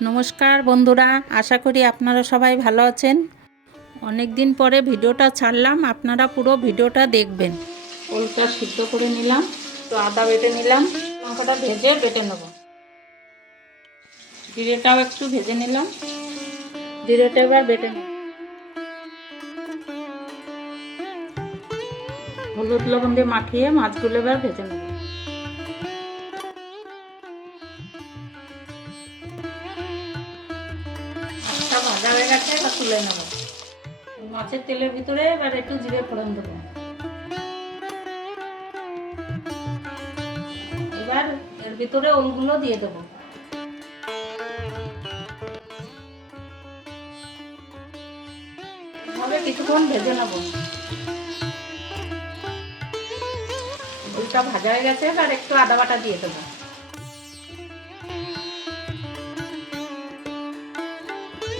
নমস্কার বন্ধুরা, আশা করি আপনারা সবাই ভালো আছেন। অনেক দিন পরে ভিডিওটা ছাড়লাম, আপনারা পুরো ভিডিওটা দেখবেন। ওলটা সিদ্ধ করে নিলাম, তো আদা বেটে নিলাম, লঙ্কাটা ভেজে বেটে নেব। জিরেটাও একটু ভেজে নিলাম, জিরেটা এবার বেটে নেব। হলুদ লবণ দিয়ে মাখিয়ে মাছগুলো এবার ভেজে নেব। মাছটা ভাজা হয়ে গেছে, এবার তুলে নেব। মাছের তেলের ভিতরে এবার একটু জিরে ফোড়ন দেবো। এবার এর ভিতরে ওলগুলো দিয়ে দেবো। এভাবে কিছুক্ষণ ভেজে নেব। ওলটা ভাজা হয়ে গেছে, এবার একটু আদা বাটা দিয়ে দেবো।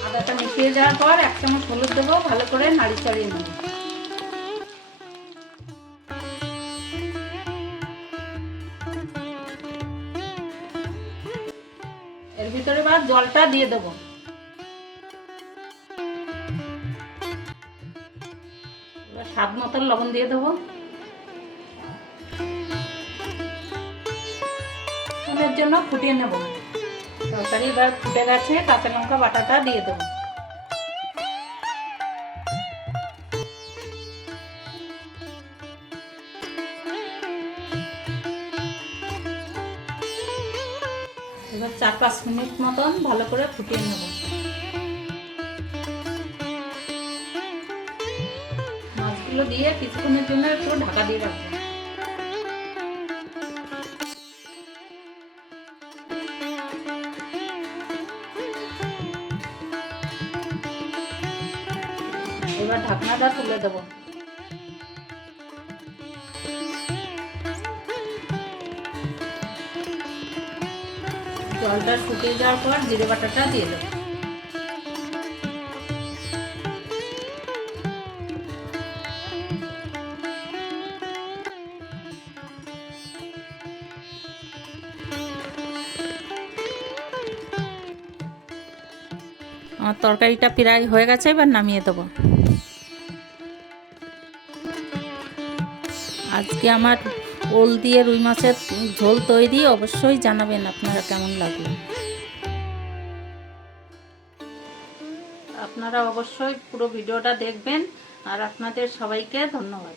আদাটা মিশিয়ে যাওয়ার পর 1 চামচ হলুদ দেবো, ভালো করে নাড়ি চাড়িয়ে নেব। এর ভিতরে এবার জলটা দিয়ে দেবো। এবার স্বাদ মতন লবণ দিয়ে দেবো। এর জন্য ফুটিয়ে নেব। তরকারি এবার ফুটে গেছে, কাঁচা লঙ্কা বাটাটা দিয়ে দেবো। এবার 4-5 মিনিট মতন ভালো করে ফুটিয়ে নেব। মাছগুলো দিয়ে কিছুক্ষণের জন্য একটু ঢাকা দিয়ে রাখবো। এবার ঢাকনাটা তুলে দেবো। জলটা ফুটিয়ে যাওয়ার পর জিরে বাটাটা দিয়ে দেবো। আমার তরকারিটা প্রায় হয়ে গেছে, এবার নামিয়ে দেবো। আজকে আমার ওল দিয়ে রুই মাছের ঝোল তৈরি, অবশ্যই জানাবেন আপনারা কেমন লাগলো। আপনারা অবশ্যই পুরো ভিডিওটা দেখবেন, আর আপনাদের সবাইকে ধন্যবাদ।